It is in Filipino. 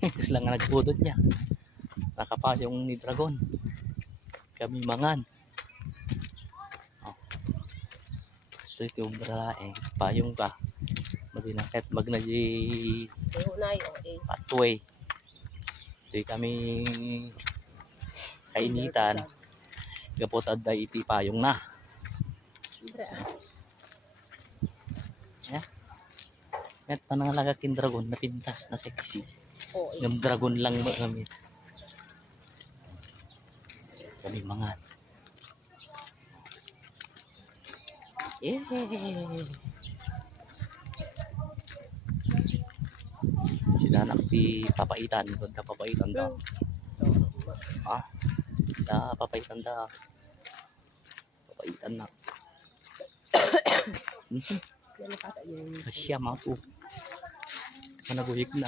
Sila nga nagpudot niya. Nakapayong ni Dragon. Kami mangan. Oh. Gusto ito yung bralae. Payong ka. Maginakit. Magnaji patway. Ito'y kami kainitan. Gapotad ay iti payong na. Yeah. At panangalaga kin Dragon na pintas na sexy. Ng Dragon lang kami. Kami mangan. Sinanak di papaitan. Banda papaitan daw. Ah, da papaitan da. Papaitan na. Kasya mga po. Managuyik na.